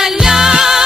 la la